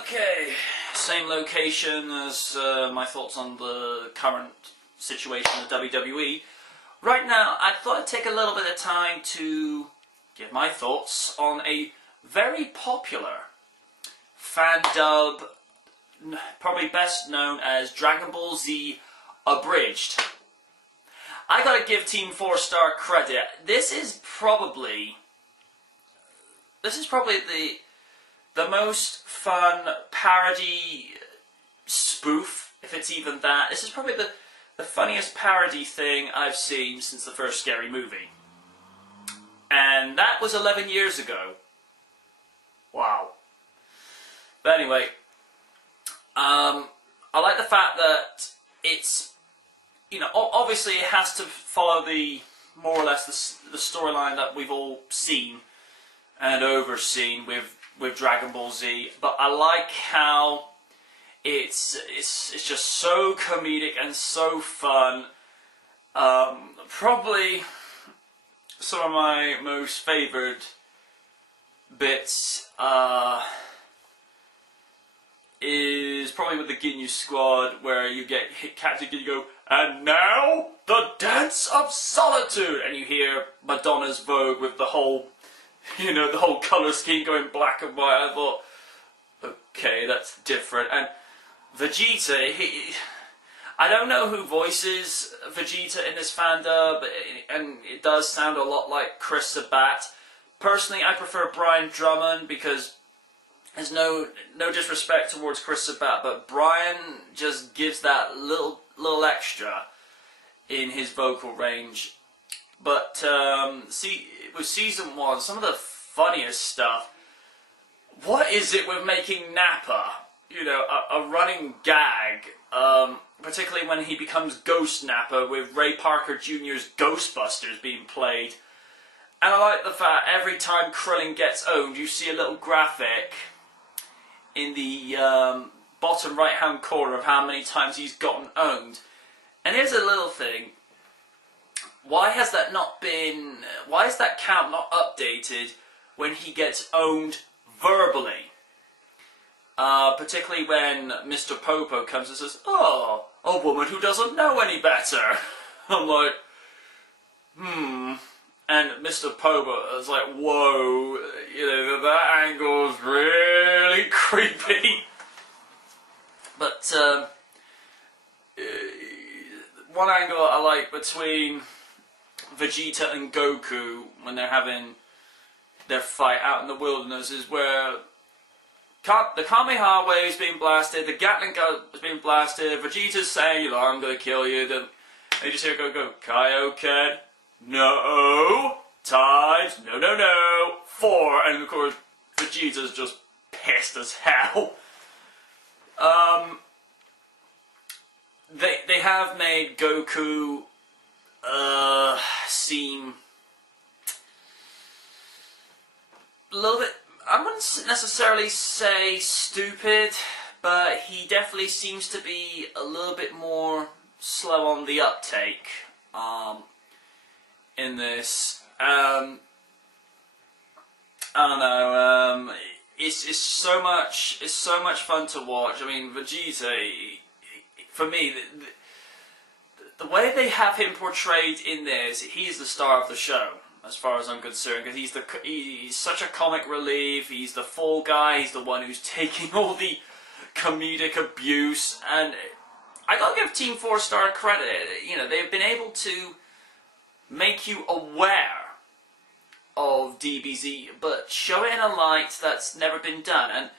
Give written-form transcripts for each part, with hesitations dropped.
Okay, same location as my thoughts on the current situation in the WWE. Right now, I thought I'd take a little bit of time to give my thoughts on a very popular fan dub, probably best known as DragonBall Z Abridged. I gotta give Team 4 Star credit. This is probably the most fun parody spoof, if it's even that. This is probably the funniest parody thing I've seen since the first Scary Movie. And that was 11 years ago. Wow. But anyway, I like the fact that it's, you know, obviously it has to follow the, more or less, the storyline that we've all seen and overseen with Dragon Ball Z, but I like how it's just so comedic and so fun. Probably some of my most favoured bits is probably with the Ginyu Squad, where you get hit Captain Ginyu go, and now the Dance of Solitude, and you hear Madonna's Vogue with the whole, you know, the whole colour scheme going black and white. I thought, okay, that's different. And Vegeta, I don't know who voices Vegeta in this fan dub, and it does sound a lot like Chris Sabat. Personally, I prefer Brian Drummond because there's no disrespect towards Chris Sabat, but Brian just gives that little extra in his vocal range. But see, with season 1, some of the funniest stuff. What is it with making Nappa, you know, a running gag? Particularly when he becomes Ghost Nappa with Ray Parker Jr.'s Ghostbusters being played. And I like the fact every time Krillin gets owned, you see a little graphic in the bottom right hand corner of how many times he's gotten owned. And here's a little thing. Why has that not been... Why is that count not updated when he gets owned verbally? Particularly when Mr. Popo comes and says, "Oh, a woman who doesn't know any better." I'm like, And Mr. Popo is like, whoa, you know, that angle's really creepy. But one angle I like between Vegeta and Goku when they're having their fight out in the wilderness is where the Kamehameha wave is being blasted, the Gatling gun is being blasted, Vegeta's saying, you know, I'm going to kill you, then you just hear Goku, Kaioken, no, times, no, 4, and of course Vegeta's just pissed as hell. They have made Goku seem a little bit, I wouldn't necessarily say stupid, but he definitely seems to be a little bit more slow on the uptake in this. I don't know, it's so much fun to watch. I mean, Vegeta, for me, the way they have him portrayed in this, he's the star of the show, as far as I'm concerned, because he's such a comic relief, he's the fall guy, he's the one who's taking all the comedic abuse, and I gotta give Team 4 Star credit. You know, they've been able to make you aware of DBZ, but show it in a light that's never been done, and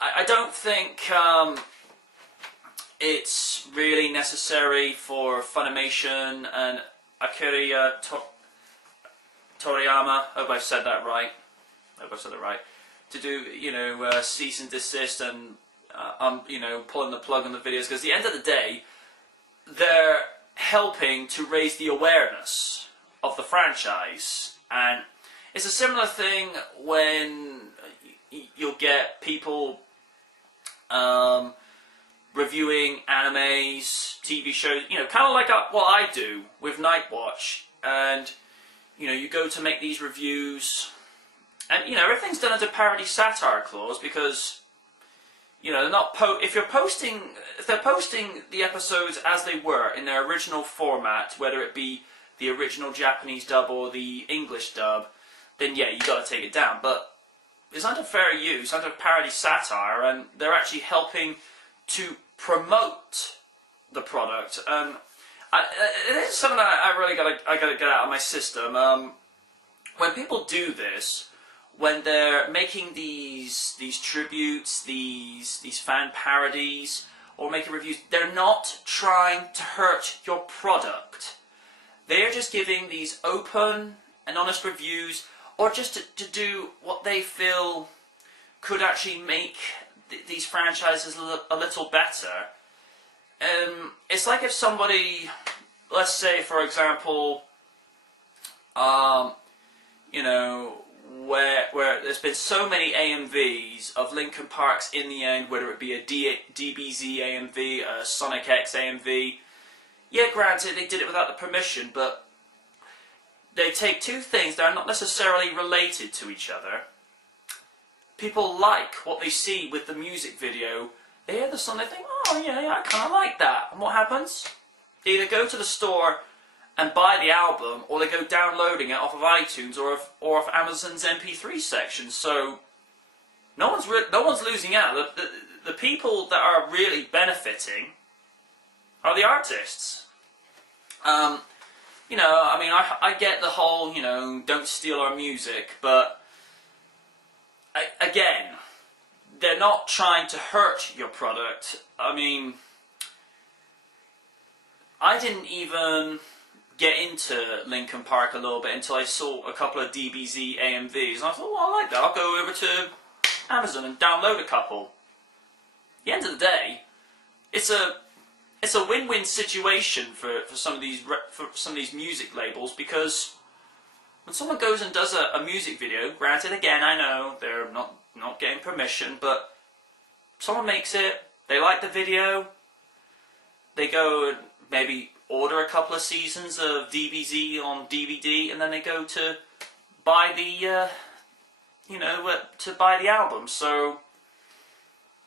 I don't think it's really necessary for Funimation and Akira Toriyama, I hope I've said that right, to do, you know, cease and desist and, you know, pulling the plug on the videos, because at the end of the day, they're helping to raise the awareness of the franchise. And it's a similar thing when you'll get people reviewing animes, TV shows, you know, kind of like what I do with Nightwatch, and you know, you go to make these reviews, and you know, everything's done under parody satire clause, because You know, they're not if they're posting the episodes as they were in their original format, whether it be the original Japanese dub or the English dub, then yeah, you got to take it down. But it's under fair use, under parody satire, and they're actually helping to promote the product. It is something that I really gotta get out of my system. When people do this, when they're making these tributes, these fan parodies, or making reviews, they're not trying to hurt your product. They're just giving these open and honest reviews, or just to do what they feel could actually make these franchises a little better. It's like if somebody, let's say for example, you know, where there's been so many AMVs of Linkin Park's In the End, whether it be a DBZ AMV, a Sonic X AMV. Yeah, granted, they did it without the permission, but they take two things that are not necessarily related to each other. People like what they see with the music video. They hear the song, they think, oh yeah, I kind of like that. And what happens? They either go to the store and buy the album, or they go downloading it off of iTunes or off Amazon's MP3 section. So no one's losing out. The people that are really benefiting are the artists. You know, I mean, I get the whole, you know, don't steal our music, but again, they're not trying to hurt your product. I mean, I didn't even get into Linkin Park a little bit until I saw a couple of DBZ AMVs, and I thought, well, I like that. I'll go over to Amazon and download a couple. At the end of the day, it's a win-win situation for some of these music labels, because when someone goes and does a music video, granted, again, I know they're not getting permission, but someone makes it, they like the video, they go and maybe order a couple of seasons of DBZ on DVD, and then they go to buy the, you know, to buy the album. So,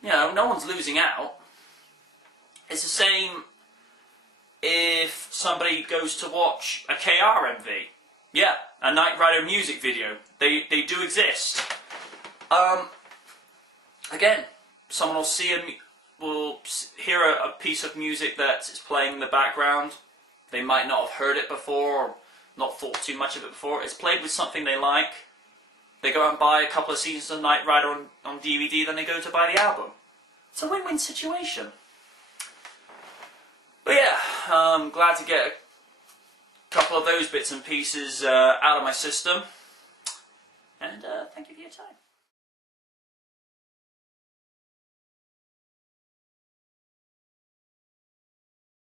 you know, no one's losing out. It's the same if somebody goes to watch a KR MV. Yeah, a Knight Rider music video. They do exist. Again, someone will hear a piece of music that is playing in the background. They might not have heard it before, or not thought too much of it before. It's played with something they like. They go and buy a couple of seasons of Knight Rider on DVD, then they go to buy the album. It's a win-win situation. But yeah, I'm glad to get a couple of those bits and pieces out of my system. And thank you for your time.